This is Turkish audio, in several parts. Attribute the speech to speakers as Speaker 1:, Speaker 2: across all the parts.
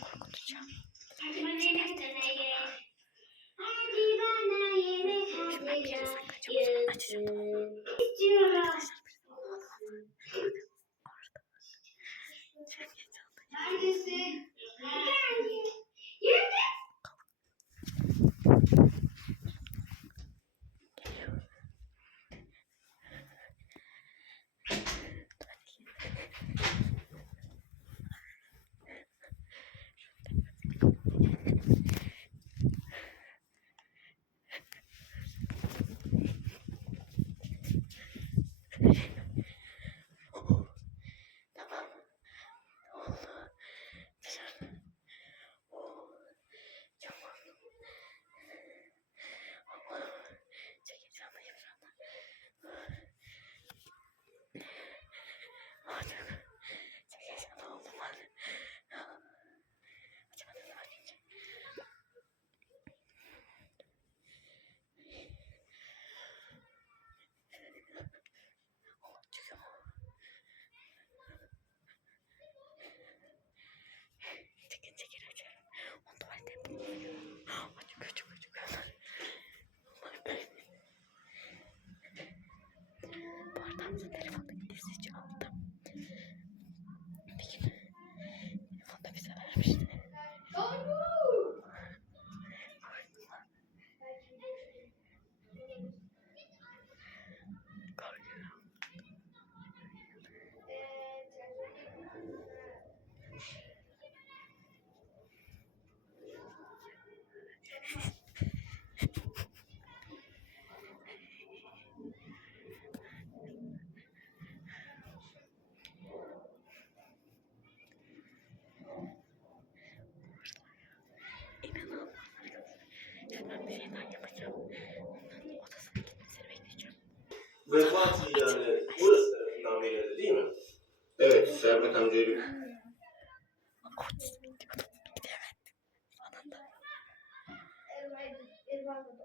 Speaker 1: korkutacağım. Hadi bana Neredesin? Nerede? Yerde. Telefonda
Speaker 2: vefat ilanı burası tarafından verildi değil mi? Evet, Sermet amcayı
Speaker 1: Anında.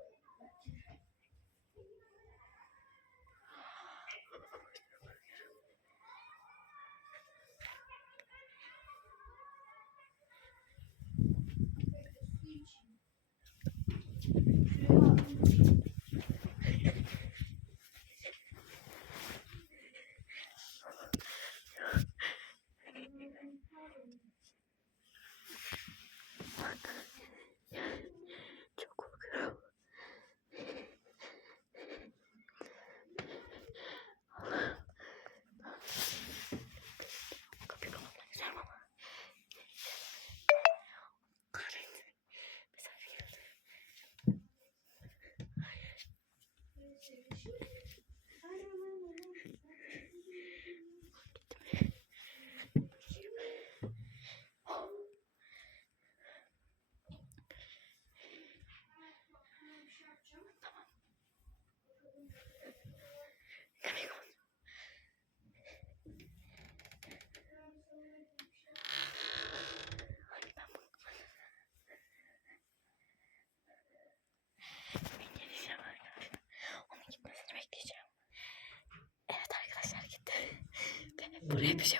Speaker 1: Все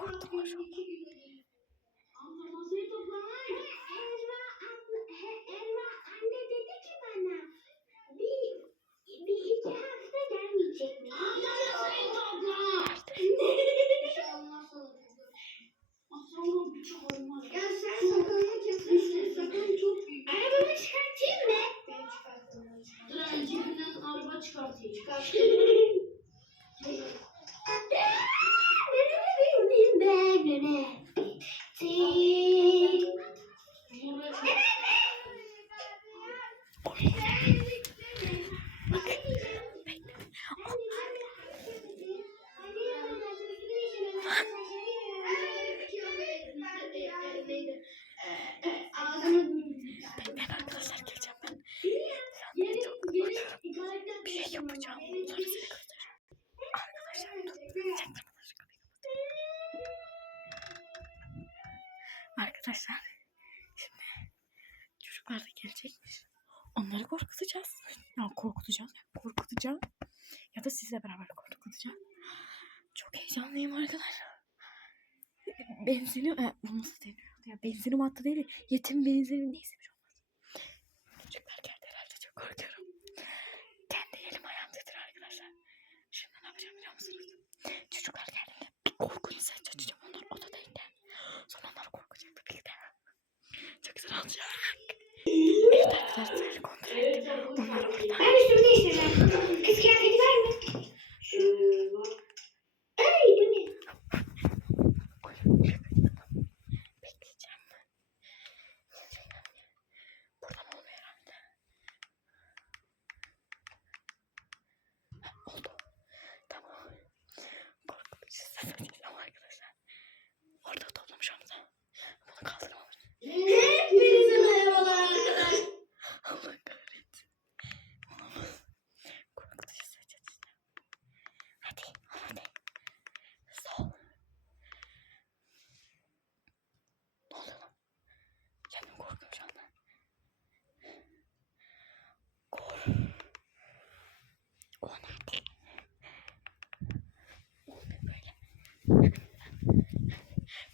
Speaker 1: korktum maşallah. Araba çıkartayım. Çıkartayım. Arkadaşlar şimdi çocuklar da gelecekmiş. Onları korkutacağız. Ya korkutacağız. Korkutacağım. Ya da sizle beraber korkutacağım. Çok heyecanlıyım arkadaşlar. Benzini, e, bu nasıl deniyor? Ya benzinim attı değil. de Yetim benzini neyse bir şey olmaz. Çocuklar geldi herhalde çok korkuyorum. Kendi elim ayağım titrer arkadaşlar. Şimdi ne yapacağım biliyor musunuz? Çocuklar geldiğinde bir korkunç ses açacağım. Onlar odadayken. Sonra onlar korkacak bir birlikte. Çok güzel olacak. Evet arkadaşlar kontrol ettim. Onlar orada.
Speaker 3: Ben üstümü değiştireceğim. Kız kıyafeti var mı? Ay bu ne?
Speaker 1: Bekleyeceğim. Gerçekten mi? Buradan olmuyor herhalde. Heh, Oldu. Tamam. Korkutucu ses açacağım arkadaşlar. Orada toplamış onu da. Bunu kaldırmam.
Speaker 3: Hepinize merhabalar arkadaşlar.
Speaker 1: Allah kahretsin. Olamaz. Korkutucu ses açacağım. Hadi. Hadi. Sol. Ne oluyor lan? Kendim korkuyorum şu anda. Kor. O nerede? Olmuyor böyle.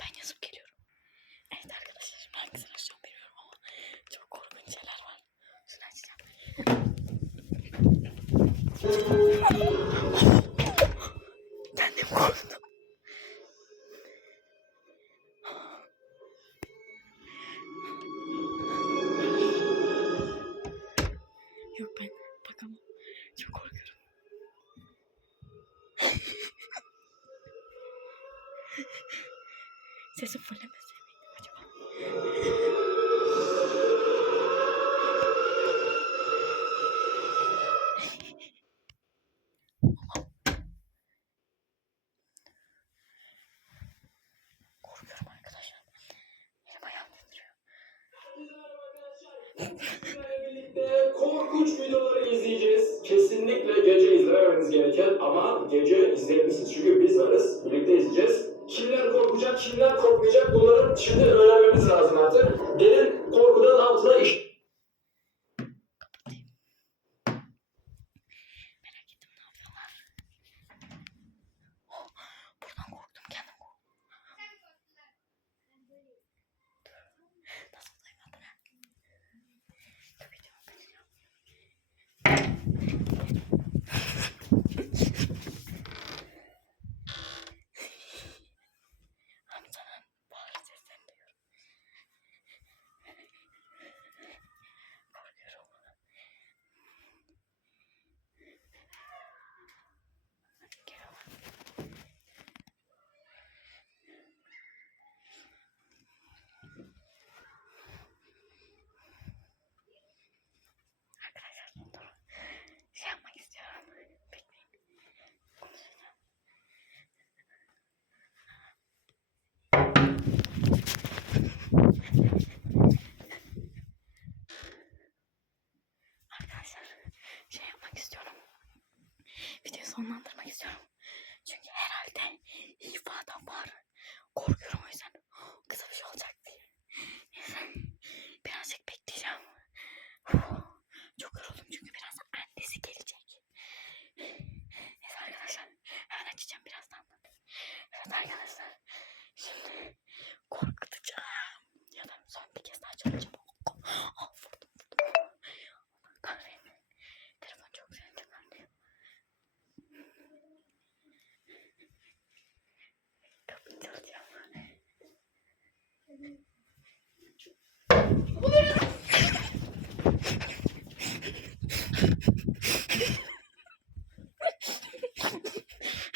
Speaker 1: Ben yazıp geliyorum. Evet arkadaşlar şimdi hangisini açacağım bilmiyorum ama çok korkunç şeyler var. Şunu açacağım. Kendim korktum. Yok ben bakamam. Çok korkuyorum. Sesi fullemese miydim acaba? Korkuyorum arkadaşlar. Elim ayağım titriyor.
Speaker 4: korkunç videoları izleyeceğiz. Kesinlikle gece izlememeniz gereken ama gece izleyebilirsiniz. Çünkü biz varız. Birlikte izleyeceğiz. Kimler korkacak, kimler korkmayacak bunların şimdi öğrenmemiz lazım artık. Gelin korkudan altına iş.
Speaker 1: Videoyu sonlandırmak istiyorum. Çünkü herhalde ifadem var. Korkuyorum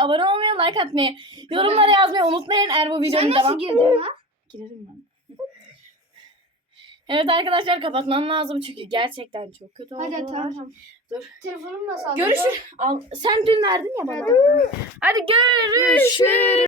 Speaker 5: Kanalımıza abone olmayı, like atmayı, yorumlara yazmayı unutmayın. Eğer bu
Speaker 6: Sen
Speaker 5: videonun
Speaker 6: nasıl
Speaker 5: devam...
Speaker 6: girdin lan?
Speaker 5: Girerim ben. Evet arkadaşlar kapatmam lazım çünkü gerçekten çok kötü oldu.
Speaker 6: Hadi tamam.
Speaker 5: Dur.
Speaker 6: Telefonum nasıl aldı?
Speaker 5: Görüşür. Al. Sen dün verdin ya bana. Hadi görüşürüz.